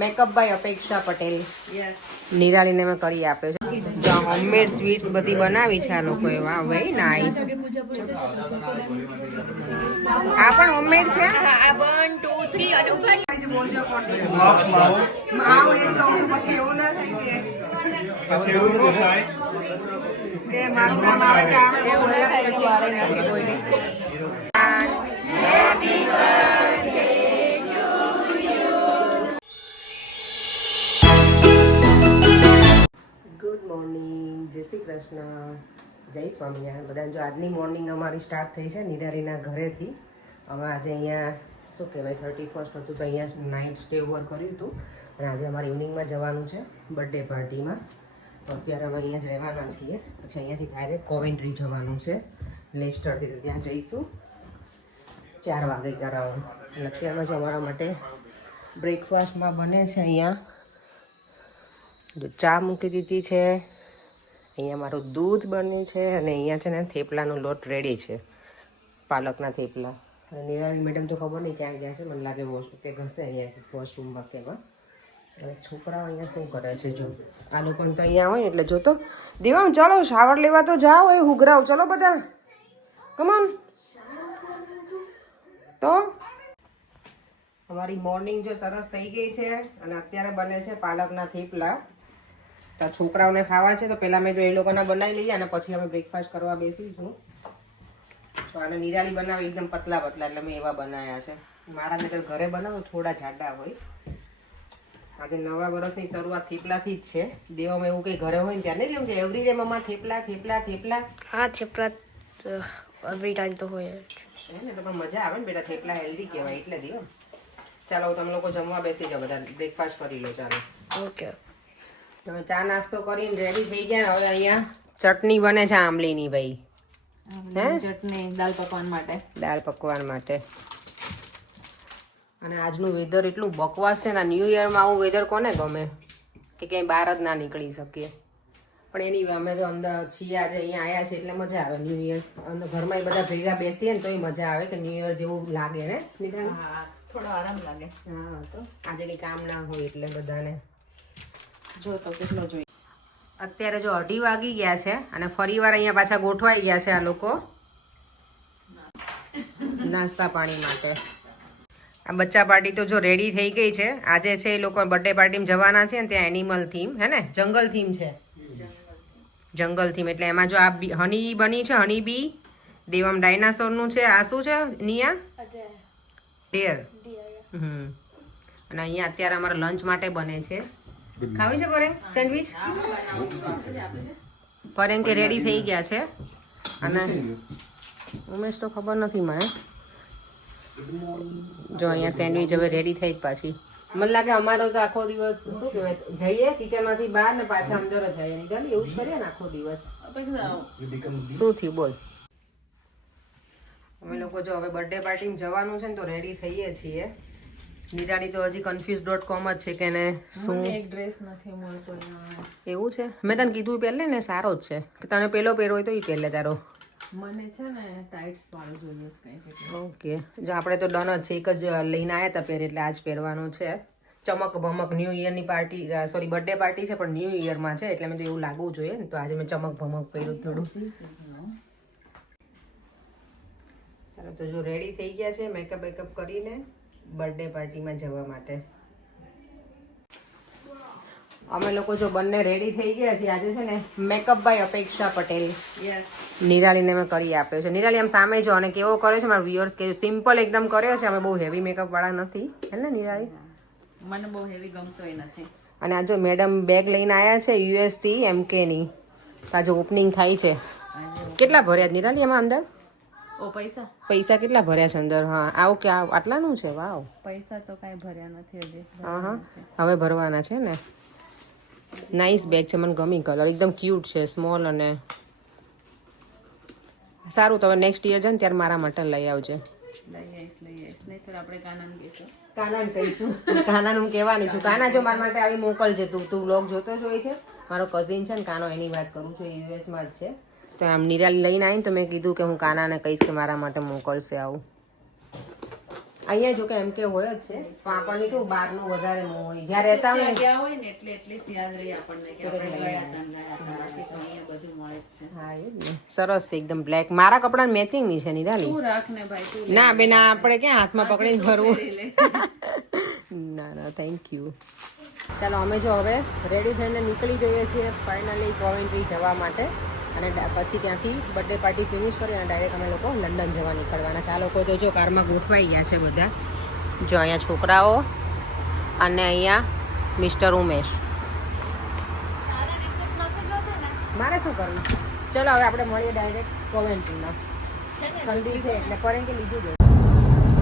Makeup by અપેક્ષા Patel. Yes. નિરાલીને મેં કરી આપ્યો છે. જો હોમમેડ સ્વીટ્સ બધી બનાવી છે આ લોકોએ. વાહ, વેરી નાઇસ. આ પણ હોમમેડ છે. આ 1 2 3 અને ઉભાડી બોલજો કોન્ટિન્યુ. માવ એ જ કહું છું, પછી એવું ના થાય પછી એવું ન થાય કે મારું નામ આવે કે આવે એવું વધારે આવે નથી કોઈને. ગુડ મોર્નિંગ, જય શ્રી કૃષ્ણ, જય સ્વામિનારાયણ બધાને. જો આજની મોર્નિંગ અમારી સ્ટાર્ટ થઈ છે નિરાલીના ઘરેથી. અમે આજે અહીંયા શું કહેવાય 31st હતું તો અહીંયા નાઇટ સ્ટે ઓવર કર્યું હતું અને આજે અમારે ઇવનિંગમાં જવાનું છે બર્થડે પાર્ટીમાં. તો અત્યારે અમે અહીંયા જવાના છીએ. પછી અહીંયાથી ડાયરેક્ટ કોવેન્ટ્રી જવાનું છે લેસ્ટરથી, તો ત્યાં જઈશું 4 વાગે કરાવવાનું. અને અત્યારમાં જો અમારા માટે બ્રેકફાસ્ટમાં બને છે અહીંયા જો ચા મૂકી દીધી છે, અહીંયા મારું દૂધ બન્યું છે અને અહીંયા છે ને થેપલાનો લોટ રેડી છે, પાલકના થેપલા. અને નિરાલી મેડમ તો ખબર નહીં ક્યાં ગયા છે, મને લાગે તે ઘસે અહીંયા વોશરૂમ વખતેમાં. અને છોકરાઓ અહીંયા શું કરે છે જો આ લોકોને તો અહીંયા હોય એટલે જોતો દેવામ ચલો શાવર લેવા તો જાઓ, એ હુઘરાવ ચલો બધા કમોન. તો અમારી મોર્નિંગ જો સરસ થઈ ગઈ છે અને અત્યારે બને છે પાલકના થેપલા. તો છોકરાઓને ખાવા છે તો પહેલાં મેં જો એ લોકોના બનાવી લઈએ અને પછી અમે બ્રેકફાસ્ટ કરવા બેસીશું. તો આને નિરાલી બનાવી એકદમ પતલા પતલા, એટલે મેં એવા બનાવ્યા છે. મારા નગર ઘરે બનાવો થોડા જાડા હોય. આજે નવા વર્ષની શરૂઆત થેપલાથી જ છે. દેવામાં એવું કંઈ ઘરે હોય ને ત્યારે નહીં કેમ કે એવરી ડે મમ્મા થેપલા થેપલા થેપલા. હા થેપલા એવરી ટાઈમ તો હોય હે ને, તો પણ મજા આવે ને બેટા, થેપલા હેલ્ધી કહેવાય એટલે દેવા. ચાલો તમે લોકો જમવા બેસી જાઓ, બધા બ્રેકફાસ્ટ કરી લો. ચાલો ઓકે. તમે ચા નાસ્તો કરીને રેડી થઈ ગયા. હવે અહીંયા ચટણી બને છે આંબલીની ભાઈ. હે ચટણી દાલ પકવાન માટે. દાળ પકવાન માટે. અને આજનું વેધર એટલું બકવાસ છે ને, ન્યૂ યરમાં આવું વેધર કોને ગમે કે ક્યાંય બહાર જ ના નીકળી શકીએ. પણ એની અમે તો અંદર છીએ આજે અહીંયા આવ્યા છે એટલે મજા આવે. ન્યૂ યર અંદર ઘરમાં એ બધા ભેગા બેસીએ ને તો એ મજા આવે કે ન્યૂ યર જેવું લાગે ને. હા થોડો આરામ લાગે. હા, તો આજે કંઈ કામ ના હોય એટલે બધાને. જો તો કેટલો જોઈએ. અત્યારે જો 2:30 વાગી ગયા છે અને ફરી વાર અહીંયા પાછા ગોઠવાઈ ગયા છે આ લોકો નાસ્તા પાણી માટે. આ બચ્ચા પાર્ટી તો જો રેડી થઈ ગઈ છે. આજે છે એ લોકો બર્થડે પાર્ટીમાં જવાના છે ને ત્યાં એનિમલ થીમ હે ને, જંગલ થીમ છે. જંગલ થીમ એટલે એમાં જો આ હની બની છે, હની બી. દેવમ ડાયનાસોરનું છે. આ શું છે નિયા? ડેર. અને અહીંયા અત્યારે અમારા લંચ માટે બને છે. ખાવી છે પરેંગ સેન્ડવિચ? પરેંગ કે રેડી થઈ ગયા છે. અને ઉમેશ તો ખબર નથી મને. જો અહીંયા સેન્ડવિચ હવે રેડી થઈ જ પાછી. મને લાગે અમારો તો આખો દિવસ શું કહેવાય જઈએ કિચનમાંથી બહાર ને પાછા અંદર જ જઈએ. નીકળ એવું જ કરીએ ને આખો દિવસ. શું થયું બોલ? અમે લોકો જો હવે બર્થડે પાર્ટીમાં જવાનું છે ને તો રેડી થઈએ છીએ. નિરાલી તો હજી confused.com જ છે કે એને શું એક ડ્રેસ નથી મળતો. એવું છે. મેં તને કીધું પહેલે ને સારો જ છે કે તને પેલો પહેરો હોય તો એ પહેલે તારો. મને છે ને ટાઇટ્સ વાળો જોઈએ છે કંઈક. ઓકે, જો આપણે તો ડન જ છે. એક જ લઈને આવ્યા હતા પહેરે એટલે આજ પહેરવાનો છે. ચમક ભમક ન્યૂ યરની પાર્ટી, સોરી બર્થડે પાર્ટી છે પણ ન્યૂ યરમાં છે એટલે મેં તો એવું લાગવું જોઈએ ને, તો આજે મેં ચમક ભમક પહેર્યું થોડું. ચાલો તો જો રેડી થઈ ગયા છે મેકઅપ બેકઅપ કરીને બર્થડે પાર્ટીમાં જવા માટે. અમે લોકો જો બંને રેડી થઈ ગયા છીએ. આજે છે ને મેકઅપ બાય અપેક્ષા પટેલ. યસ. નિરાલીને મેં કરી આપ્યો છે. નિરાલી આમ સામે જો અને કેવો કર્યો છે મારા વ્યુઅર્સ કે સિમ્પલ એકદમ કર્યો છે. અમે બહુ હેવી મેકઅપ વાળા નથી હે ને નિરાલી? મને બહુ હેવી ગમતોય નથી. અને આ જો મેડમ બેગ લઈને આવ્યા છે US થી MK ની. આ જો ઓપનિંગ થાય છે. કેટલા ભર્યા નિરાલી એમાં અંદર? ઓ પૈસા પૈસા કેટલા ભર્યા છે અંદર? હા આવું કે આટલાનું છે? વાવ. પૈસા તો કાંઈ ભર્યા નથી હજી. હા હવે ભરવાના છે ને. નાઇસ બેગ છે, મને ગમી કલર, એકદમ ક્યુટ છે, સ્મોલ અને સારું. તો હવે નેક્સ્ટ યર છે ને ત્યારે મારા માટે લઈ આવજે. લઈ આવીશ નહીં તો આપણે કાનાને કહીશું. કાનાને કહીશું. કાનાને હું કહેવાની છું. કાના જો મારા માટે આવી મોકલજે. તું વ્લોગ જોતો જ હોય છે. મારો કઝિન છે ને કાનો, એની વાત કરું છું. US માં જ છે. તો આમ નિરાલી લઈને આવીને તો મેં કીધું કે હું કાનાને કહીશ કે મારા માટે મોકલશે આવું. અહીંયા જો કે એમ કે હોય જ છે પણ આપણને કેવું બહારનું વધારે મોહ હોય જ્યાં રહેતા હોય ને ગયા હોય ને એટલે એટલીસ્ટ યાદ રહી આપણને કે આપણે ગયા હતા ને ગયા હતા. બાકી તો અહીંયા બધું મળે જ છે. હા એ જ ને સરસ છે એકદમ બ્લેક મારા કપડાં મેચિંગ ની છે નિરાલી તું રાખ ને ભાઈ તું ના બેન આ આપણે ક્યાં હાથમાં પકડીને ફરવું લઈ લે. ના ના થેન્ક યુ ચાલો અમે જો હવે રેડી થઈને નીકળી જઈએ છીએ ફાઇનલી કોવેન્ટ્રી જવા માટે અને પછી ત્યાંથી બર્થડે પાર્ટી ફિનિશ કરી અને ડાયરેક્ટ અમે લોકો લંડન જવા નીકળવાના છે આ લોકો તો જો કારમાં ગોઠવાઈ ગયા છે બધા જો અહીંયા છોકરાઓ અને અહીંયા મિસ્ટર ઉમેશ મારે શું કરવું ચલો હવે આપણે મળીએ ડાયરેક્ટ કોવેન્ટ્રીમાં ઠંડી છે એટલે ક્વોરન્ટાઇન લીધું છે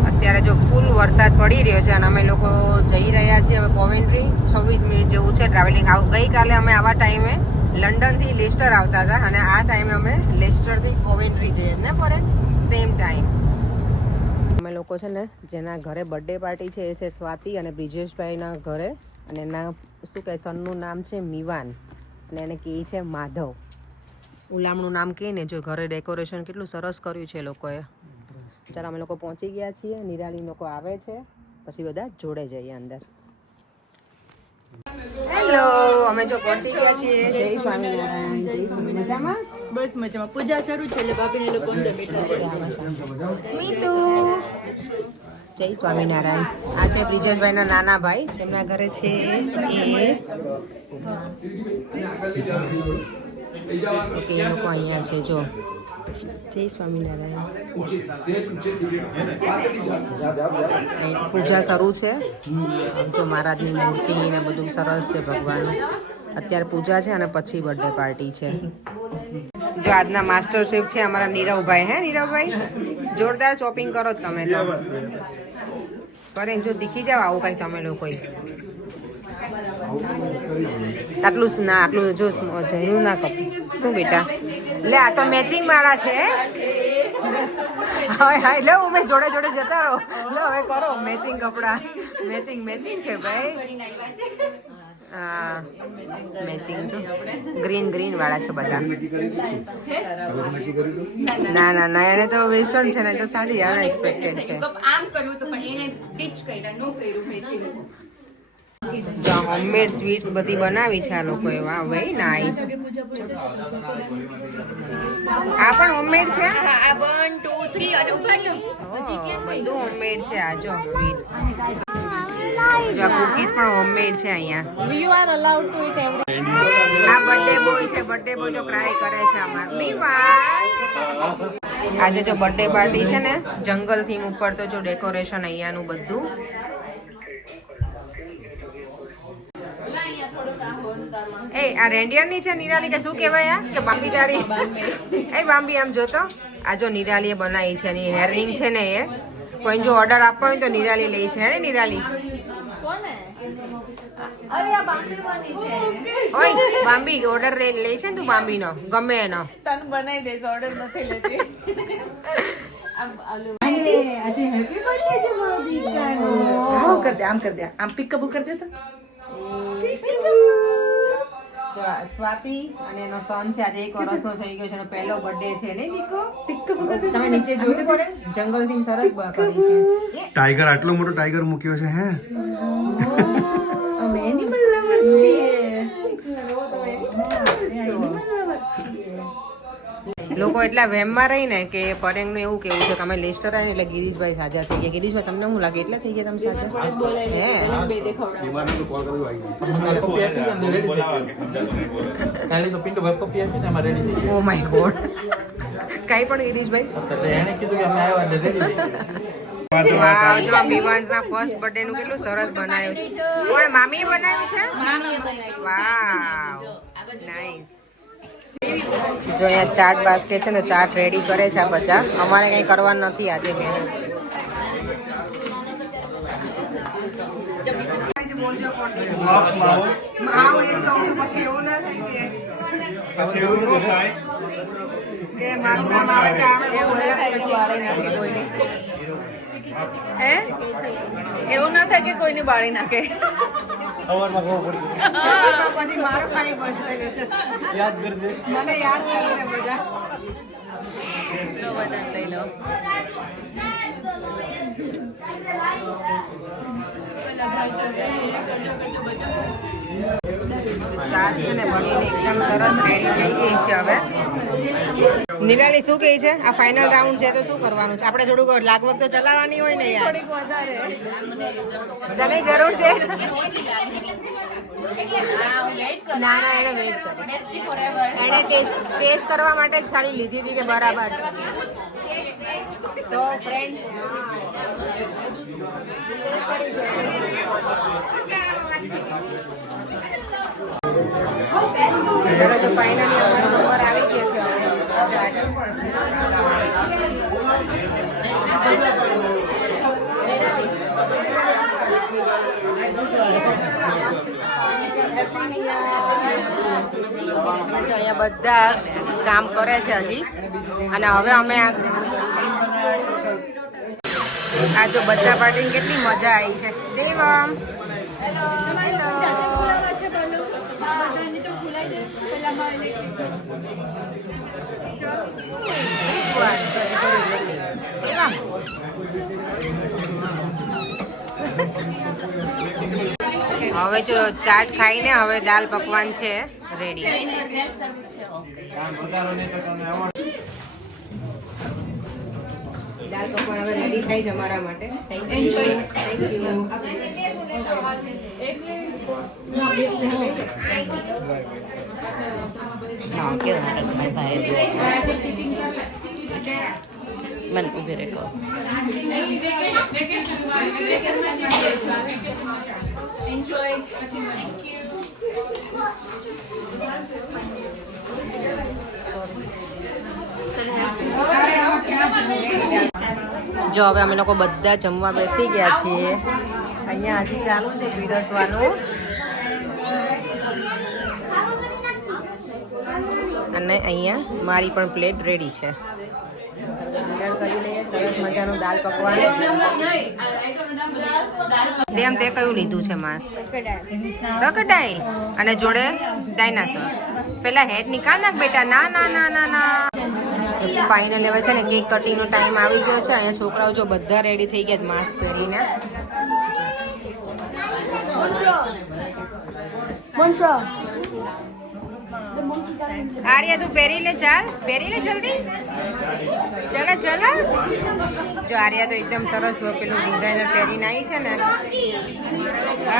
અત્યારે જો ફૂલ વરસાદ પડી રહ્યો છે અને અમે લોકો જઈ રહ્યા છીએ હવે કોવેન્ટ્રી 26 મિનિટ જેવું છે ટ્રાવેલિંગ ગઈકાલે અમે આવા ટાઈમે લંડનથી લેસ્ટર આવતા હતા અને આ ટાઈમે અમે લેસ્ટરથી કોવેન્ટ્રી જઈએ ને પર સેમ ટાઈમ અમે લોકો છે ને જેના ઘરે બર્થડે પાર્ટી છે એ છે સ્વાતિ અને બ્રિજેશભાઈના ઘરે અને એના શું કહે સનનું નામ છે મીવાન અને એને કહે છે માધવ ઉલામણું નામ કહે ને જો ઘરે ડેકોરેશન કેટલું સરસ કર્યું છે લોકોએ ચાલો અમે લોકો પહોંચી ગયા છીએ નિરાલી લોકો આવે છે પછી બધા જોડે જઈએ અંદર હેલો અમે જો પહોંચી ગયા છીએ જય સ્વામિનારાયણ જય સ્વામી મજામાં બસ મજામાં પૂજા શરૂ છે એટલે બાપીને લોકો અંદર બેઠા છે. સ્મિતુ જય સ્વામિનારાયણ આ છે બ્રિજેશભાઈના નાના ભાઈ જેમના ઘરે છે ઓકે એ લોકો અહીંયા છે જો જય સ્વામિનારાયણ પૂજા શરૂ છે જો મહારાજની મૂર્તિ ને બધું સરસ છે ભગવાનનું અત્યારે પૂજા છે અને પછી બર્થડે પાર્ટી છે જો આજના માસ્ટર શેફ છે અમારા નીરવભાઈ હે નીરવભાઈ જોરદાર ચોપિંગ કરો તમે તો કરે જો શીખી જાવ આવું કંઈક તમે લોકો આટલું ના આટલું જો જઈનું ના કપ શું બેટા લે આ તો મેચિંગ વાળા છે હવે હા લે મેં જોડે જોડે જતા રહો લો હવે કરો મેચિંગ કપડા મેચિંગ મેચિંગ છે ભાઈ હા મેચિંગ ગ્રીન ગ્રીન વાળા છે બધા ના ના ના એને તો વેસ્ટર્ન છે ને તો સાડી આવે એક્સપેક્ટેડ છે આમ કર્યું તો પણ એને ટીચ કર્યા નો કર્યું મેચિંગ જો હોમમેડ સ્વીટ્સ બધી બનાવી છે આ લોકોએ વાહ વેરી નાઇસ આ પણ હોમમેડ છે આ 1 2 3 અને ઉભાડ્યો બધું હોમમેડ છે આ જો સ્વીટ જો કુકીઝ પણ હોમમેડ છે અહીંયા You are allowed to eat everything. આ બર્થડે બોય છે બર્થડે બોય જો ક્રાય કરે છે અમાર આજે જો બર્થડે પાર્ટી છે ને જંગલ થીમ ઉપર તો જો ડેકોરેશન અહીંયાનું બધું એ આ રેન્ડિયર ની છે નિરાલી કે શું કહેવાય આ કે બાંબી તારી એ બાંબી આમ જોતો આ જો નિરાલીએ બનાવી છે એની હેરિંગ છે ને એ કોઈ જો ઓર્ડર આપવો હોય તો નિરાલી લે છે ને નિરાલી અરે આ બાંબી બની છે ઓય બાંબી ઓર્ડર લે છે ને તું બાંબીનો ગમે એનો તને બનાવી દઈશ ઓર્ડર નથી લેતી આમ કર દે આમ પિક કબૂલ કર દે તો જો સ્વાતિ અને એનો સન છે આજે 1 વર્ષનો થઈ ગયો છે એનો પહેલો બર્થડે છે ને દીકો તમે નીચે જોયું પડે જંગલ થી સરસ કરી છે ટાઈગર આટલો મોટો ટાઈગર મૂક્યો છે હે અમે એનિમલ લવર્સ છીએ લોકો એટલા વહેમમાં રહી ને કે પરેંગનું એવું કેવું છે કે અમે લેસ્ટર આવ્યા એટલે ગિરીશભાઈ સાજા થઈ ગયા ગિરીશભાઈ તમને શું લાગે એટલા થઈ ગયા તમે સાજા હે કાલે તો પિન્ટુ ભાઈ કોપી આપી ને આમાં રેડી થઈ ઓ માય ગોડ કાઈ પણ ગિરીશભાઈ એટલે એને કીધું કે અમે આવ્યા એટલે રેડી થઈ વાવ જો વિવાન્સના ફર્સ્ટ બર્થડે નું કેટલું સરસ બનાવ્યું છે કોણ મામીએ બનાવ્યું છે વાવ નાઈસ જો અહીંયા ચાટ બાસ્કેટ છે ને ચાટ રેડી કરે છે આ બધા અમારે કંઈ કરવાનું નથી આજે બેન પછી એવું ન થાય કે મારું નામ આવે તો આપણે બહુ હે એવું ના થાય કે કોઈને બાળી નાખે સવારમાં ખબર પડી પછી મારો કાંઈ બનશે યાદ કરજે મને યાદ કરશે બધા લો બધાને લઈ લો ચાટ છે ને બનીને એકદમ સરસ રેડી થઈ ગઈ છે હવે. નિરાલી શું કહે છે? આ ફાઇનલ રાઉન્ડ છે તો શું કરવાનું છે? આપણે થોડુંક લાગવગ તો ચલાવવાની હોય ને યાર. તને જરૂર છે? ના ના, એને વેઇટ કરે. એને ટેસ્ટ કરવા માટે જ ખાલી લીધી હતી કે બરાબર છે. તો ફ્રેન્ડ ચલો તો ફાઇનલી અમારો નંબર આવી ગયો છે. અને જો અહીંયા બધા કામ કરે છે હજી. અને હવે અમે આ જો બચ્ચા પાર્ટીની કેટલી મજા આવી છે. દેવમ હવે જો ચાટ ખાઈને હવે દાલ પકવાન છે રેડી. દાલ પકવાન હવે રેડી થઈ છે અમારા માટે. Thank you. મન ઉભી રેખો. જો હવે અમે લોકો બધા જમવા બેસી ગયા છીએ. અહીંયા હજી ચાલુ છે પીરસવાનું. અને અહીંયા મારી પણ પ્લેટ રેડી છે. ડિનર કરી લઈએ. સરસ મજાનું દાલ પકવાન. તેમ તે કયું લીધું છે માંસ? ક્રોકોડાઇલ. અને જોડે ડાયનાસોર. પેલા હેડ નિકાળ નાખ બેટા. ના ના ના ના ના. ફાઇનલ હવે છે ને કેક કટિંગનો ટાઈમ આવી ગયો છે. અહીંયા છોકરાઓ જો બધા રેડી થઈ ગયા માસ્ક પહેરીને. આર્યા તું પહેરી લે. ચાલ પહેરી લે જલ્દી. ચલો ચલો. જો આર્યા તો એકદમ સરસ પેલું ડિઝાઇનર પહેરીને આવી છે ને.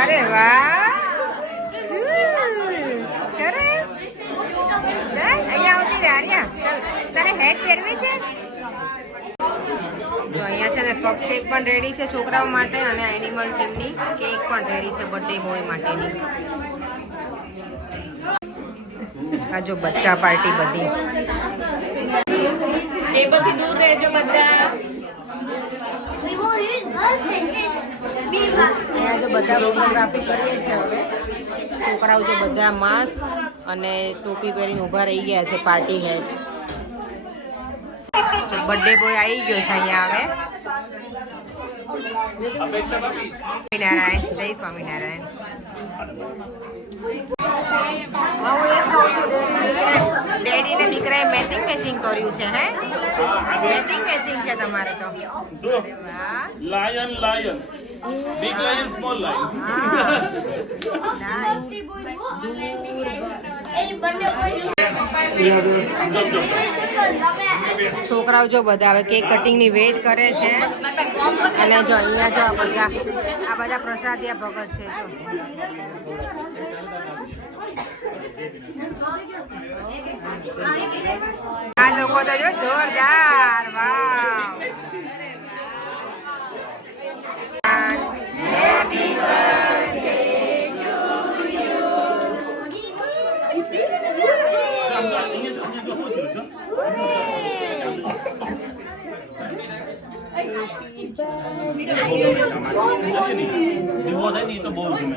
અરે વાહ. ચાલ અહીંયા આવતી રે આર્યા. ચાલ તારે હેડ પહેરવી છે? જો અહીંયા છે ને કપ કેક પણ રેડી છે છોકરાઓ માટે. અને એનિમલ ટીમની કેક પણ રેડી છે બર્થડે બોય માટેની. આ જો બચ્ચા પાર્ટી બધી. ટેબલથી દૂર રહેજો બધા. અહીંયા જો બધા ફોટોગ્રાફી કરીએ છીએ હવે. છોકરાઓ જો બધા માસ્ક અને ટોપી પહેરીને ઊભા રહી ગયા છે પાર્ટી હેડ. બર્થડે બોય આવી ગયો છે અહીંયા હવે. સ્વામિનારાયણ. જય સ્વામિનારાયણ. ડેડી ને દીકરાએ મેચિંગ કર્યું છે. હે મેચિંગ છે તમારે તો. અરે વાહ. Lion. Big lion, small lion. છોકરાઓ જો બધા હવે કેક કટિંગ ની વેઇટ કરે છે. અને જો અહીંયા જો આ બધા પ્રસાદિયા ભગત છે. જો આ લોકો તો જો જોરદાર. વાવ. દીવો થાય ને એ તો બહુ ગમે.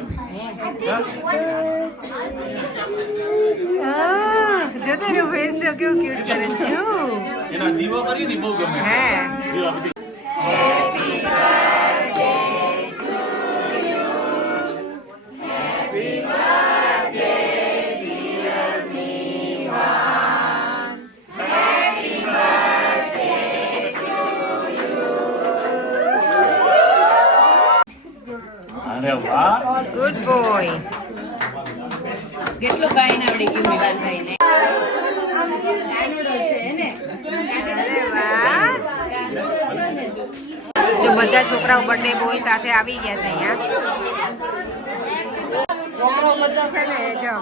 જોતો ને ફેસ કેવું ક્યુટ કરે છે. એના દીવો કરીને બહુ ગમે. હે જો આ બધી કેટલું ગાયન આવડી ગયું મેઘાનભાઈને. કાનુડો છે ને? અરે વાહ. જો બધા છોકરાઓ બર્થડે બોય સાથે આવી ગયા છે અહીંયા. છોકરો બધો છે ને જો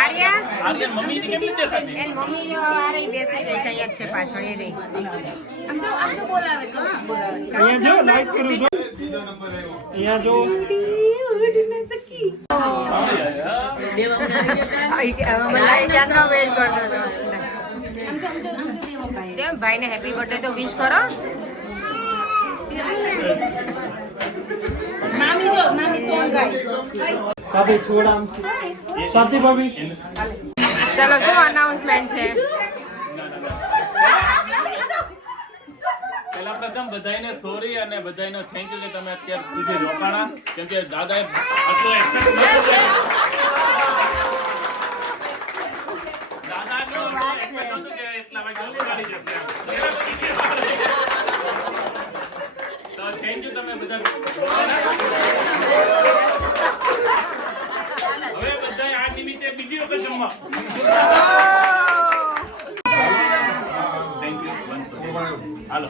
આર્યા આર્યન મમ્મીની કેમ નથી દેખાતી? એન મમ્મી જો આરે બેસી ગઈ છે અહીંયા જ છે પાછળ એ રહી. આમ જો બોલાવે તો બોલાવે. અહીંયા જો લાઈટ કરું જો અહીંયા જો ક્યારનો વેઇટ કરતો હતો. કેમ ભાઈને હેપી બર્થડે તો વિશ કરો. મામી જો મામી સોંગ ગાય ભાભી છોડામ સાથી ભાભી ચલો શું અનાઉન્સમેન્ટ છે? પહેલા પ્રથમ બધાયને સોરી અને બધાયનો થેન્ક યુ કે તમે અત્યાર સુધી રોકાણા, કેમ કે દાદાએ આટલો expect નહોતો કર્યો. દાદાનો expect નહોતું કે એટલા વાગે જલ્દી આવી જશે એમ. તો થેન્ક યુ તમે બધા રોકાણા. હવે બધાય આ નિમિત્તે બીજી વખત જમવા. Thank you once again. હાલો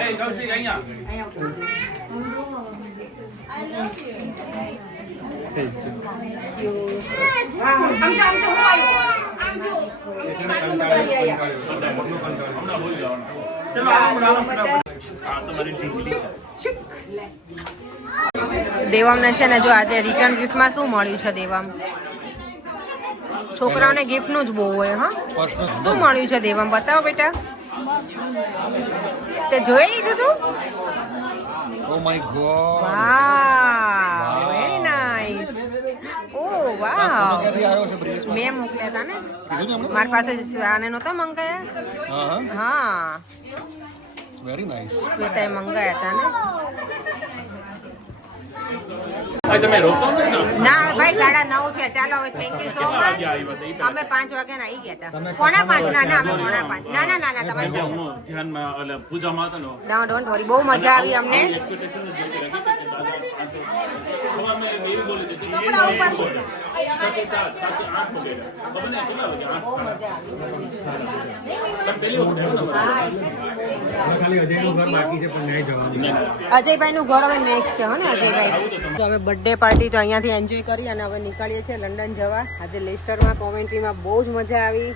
એ કૌશિક અહીંયા દેવમને છે ને જો આજે રિટર્ન ગિફ્ટમાં શું મળ્યું છે દેવમ? છોકરાઓને ગિફ્ટનું જ બહુ હોય. હા શું મળ્યું છે દેવમ બતાવો બેટા. તે જોઈ લીધું તું? Oh my god wow very nice. Oh wow આવ્યો છે બ્રેસ મેં મોકલ્યા હતા ને મારી પાસે આને નહોતા મંગાયા. હા વેરી નાઇસ શ્વેતાએ મંગાયા હતા ને. તમે રોકો ને ના ભાઈ 9:30 થયા. ચાલો હવે થેન્ક યુ સો મચ. અમે 5 વાગ્યા આવી ગયા હતા. 4:45 ના અમે 4:45 ના ના ના તમારી હું ધ્યાનમાં એટલે પૂજામાં હતો ને ના ડોન્ટ વરી. બહુ મજા આવી અમને. એક્સપેક્ટેશન જ નથી રાખી કે દાદા ખબર મેં એવી બોલી હતી કપડા ઉપર 7:30 8 વાગે ખબર નહીં કેટલા વાગે 8 પહેલી વખત અજયભાઈ નું ઘર હવે નેક્સ્ટ છે હો ને અજયભાઈ. તો હવે બર્થડે પાર્ટી તો અહીંયાથી એન્જોય કરી અને હવે નીકળીએ છીએ લંડન જવા. આજે લેસ્ટરમાં કોમેન્ટ્રીમાં બહુ જ મજા આવી.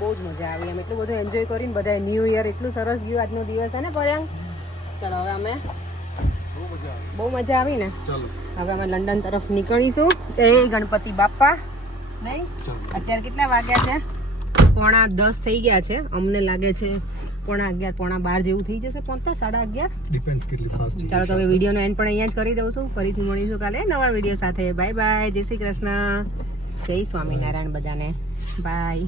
બહુ જ મજા આવી. અમે એટલું બધું એન્જોય કરીને બધા ન્યૂ યર એટલું સરસ ગયું આજનો દિવસ છે ને પર્યાંગ. ચલો હવે અમે બહુ મજા આવી ને. હવે અમે લંડન તરફ નીકળીશું. જય ગણપતિ બાપ્પા. નહીં અત્યારે કેટલા વાગ્યા છે? 9:45 થઈ ગયા છે. અમને લાગે છે 11:15 12 જેવું થઈ જશે. પહોંચતા 11:30 ડિપેન્ડ્સ કેટલી ફાસ્ટ ચાલો તો હવે વિડીયોનો એન્ડ પણ અહીંયા જ કરી દઉં છું. ફરીથી મળીશું કાલે નવા વિડીયો સાથે. Bye bye. જય શ્રી કૃષ્ણ. જય સ્વામિનારાયણ બધાને. બાય.